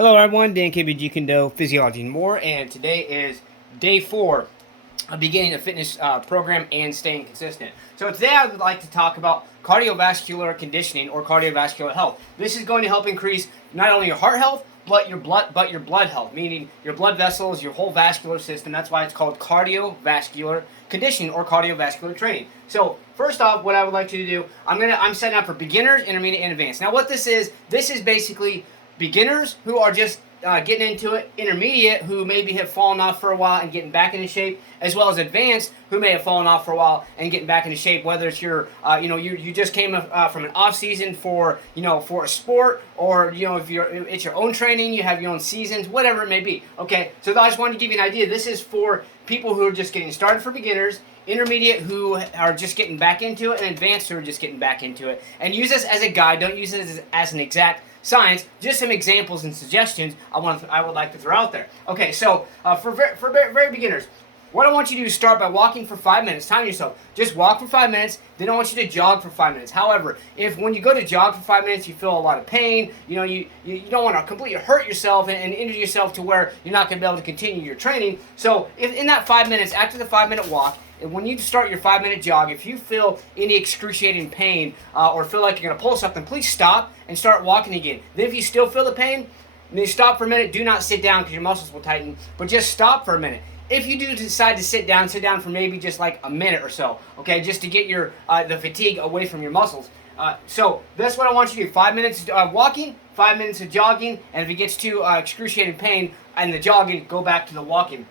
Hello everyone, Dan KBG Kune, Physiology and More, and today is day 4 of beginning a fitness program and staying consistent. So today I would like to talk about cardiovascular conditioning or cardiovascular health. This is going to help increase not only your heart health, but your blood health, meaning your blood vessels, your whole vascular system. That's why it's called cardiovascular conditioning or cardiovascular training. So first off, what I would like you to do, I'm setting up for beginners, intermediate, and advanced. Now what this is basically beginners who are just getting into it, intermediate who maybe have fallen off for a while and getting back into shape, as well as advanced who may have fallen off for a while and getting back into shape. Whether it's you just came from an off season for a sport, or if it's your own training, you have your own seasons, whatever it may be. Okay, so I just wanted to give you an idea. This is for people who are just getting started, for beginners, intermediate who are just getting back into it, and advanced who are just getting back into it. And use this as a guide. Don't use it as an exact science. Just some examples and suggestions I would like to throw out there. Okay, so for very beginners, what I want you to do is start by walking for 5 minutes. Time yourself. Just walk for 5 minutes. Then I want you to jog for 5 minutes. However, if when you go to jog for 5 minutes you feel a lot of pain, you don't want to completely hurt yourself and injure yourself to where you're not going to be able to continue your training. So if in that 5 minutes, after the 5 minute walk, when you start your 5 minute jog, if you feel any excruciating pain or feel like you're going to pull something, please stop and start walking again. Then if you still feel the pain, then stop for a minute. Do not sit down because your muscles will tighten, but just stop for a minute. If you do decide to sit down for maybe just like a minute or so, okay, just to get your the fatigue away from your muscles. So that's what I want you to do. 5 minutes walking, 5 minutes of jogging, and if it gets too excruciating pain and the jogging, go back to the walking.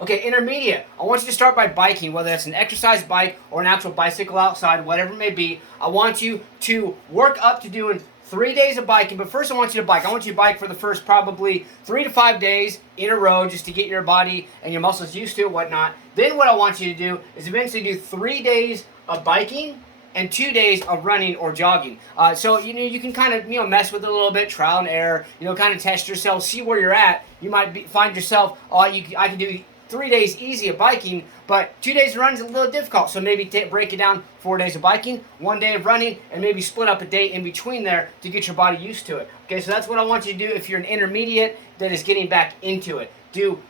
Okay, intermediate. I want you to start by biking, whether it's an exercise bike or an actual bicycle outside, whatever it may be. I want you to work up to doing 3 days of biking, but first I want you to bike. I want you to bike for the first probably 3 to 5 days in a row just to get your body and your muscles used to it, whatnot. Then what I want you to do is eventually do 3 days of biking and 2 days of running or jogging. So you can kind of mess with it a little bit, trial and error. Kind of test yourself, see where you're at. You might find yourself, I can do 3 days easy of biking, but 2 days of running is a little difficult. So maybe break it down: 4 days of biking, 1 day of running, and maybe split up a day in between there to get your body used to it. Okay, so that's what I want you to do if you're an intermediate that is getting back into it.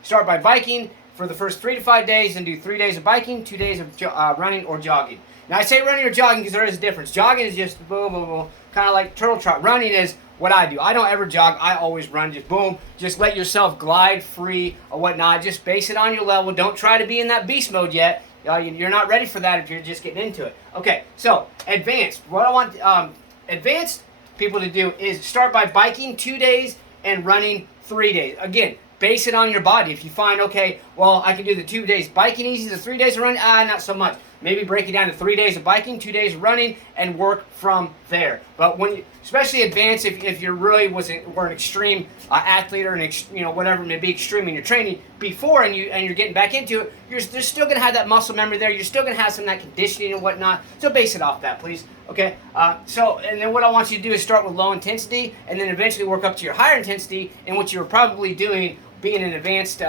Start by biking for the first 3 to 5 days, and do 3 days of biking, 2 days of running or jogging. Now I say running or jogging because there is a difference. Jogging is just boom, boom, boom, kind of like turtle trot. Running is what I do. I don't ever jog. I always run. Just boom. Just let yourself glide free or whatnot. Just base it on your level. Don't try to be in that beast mode yet. You're not ready for that if you're just getting into it. Okay, so advanced. What I want advanced people to do is start by biking 2 days and running 3 days. Again, base it on your body. If you find, okay, well, I can do the 2 days biking easy, the 3 days of running, not so much. Maybe break it down to 3 days of biking, 2 days of running, and work from there. But especially advanced, if you really were an extreme athlete or whatever it may be, extreme in your training before, and you're getting back into it, you're still gonna have that muscle memory there. You're still gonna have some of that conditioning and whatnot. So base it off that, please. Okay. And then what I want you to do is start with low intensity, and then eventually work up to your higher intensity, and what you were probably doing, being an advanced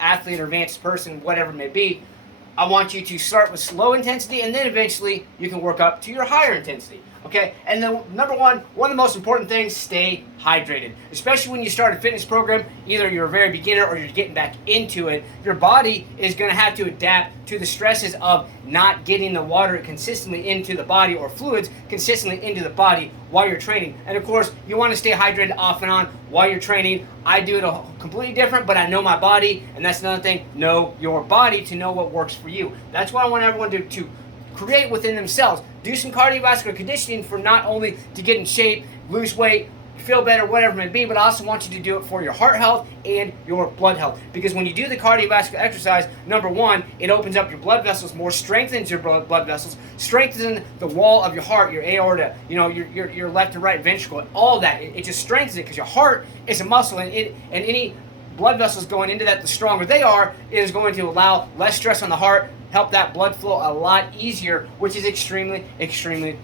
athlete or advanced person, whatever it may be. I want you to start with slow intensity, and then eventually you can work up to your higher intensity. Okay? And then number one of the most important things, stay hydrated. Especially when you start a fitness program, either you're a very beginner or you're getting back into it, your body is going to have to adapt to the stresses of not getting the water consistently into the body or fluids consistently into the body while you're training. And of course, you want to stay hydrated off and on while you're training. I do it completely different, but I know my body, and that's another thing. Know your body to know what works for you. That's what I want everyone to create within themselves. Do some cardiovascular conditioning for not only to get in shape, lose weight, feel better, whatever it may be, but I also want you to do it for your heart health and your blood health. Because when you do the cardiovascular exercise, number one, it opens up your blood vessels more, strengthens your blood vessels, strengthens the wall of your heart, your aorta, your left and right ventricle, all that. It just strengthens it because your heart is a muscle, and any blood vessels going into that, the stronger they are, it is going to allow less stress on the heart, help that blood flow a lot easier, which is extremely, extremely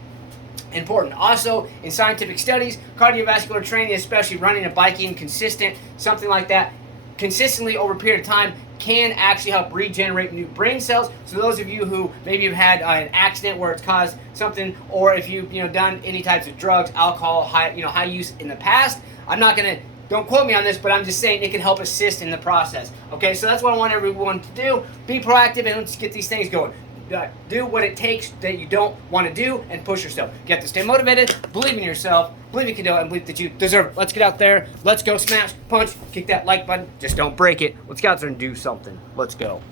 important. Also, in scientific studies, cardiovascular training, especially running and biking, consistent, something like that, consistently over a period of time, can actually help regenerate new brain cells. So those of you who maybe have had an accident where it's caused something, or if you've done any types of drugs, alcohol, high use in the past, I'm not gonna. Don't quote me on this, but I'm just saying it can help assist in the process. Okay, so that's what I want everyone to do. Be proactive and let's get these things going. Do what it takes that you don't want to do and push yourself. You have to stay motivated, believe in yourself, believe you can do it, and believe that you deserve it. Let's get out there. Let's go smash, punch, kick that like button. Just don't break it. Let's get out there and do something. Let's go.